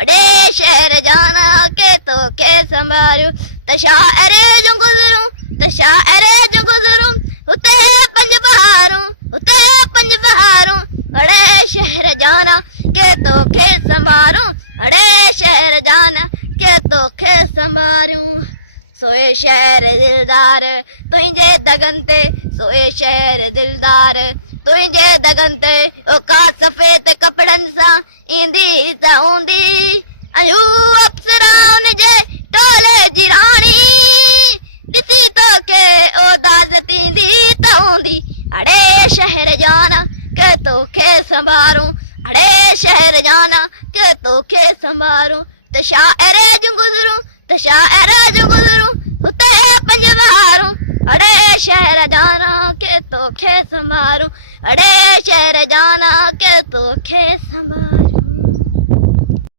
अड़े शहर जाना के तो के संभालूं तशारे जो गुजरूं तशारे जो गुजरूं उते पंज बहारूं अड़े शहर जाना के तो के संभालूं अड़े शहर जाना के तो के संभालूं सोए शहर दिलदार तुझे दगन ते सोए शहर दिलदार तुझे दगन ते ओ का सफेद कपड़न सा ईंदी त हूंदी अयूं अप्सराउन जे टोले जी राणी ॾिसी तो के ओ दास थींदी त हूंदी अड़े शहर जाना के तोखे संभारूं अड़े शहर जाना के तोखे संभारूं तशारे जो गुजरूं उते पंज बहारूं अड़े शहर जाना के तोखे संभारूं अड़े शहर जाना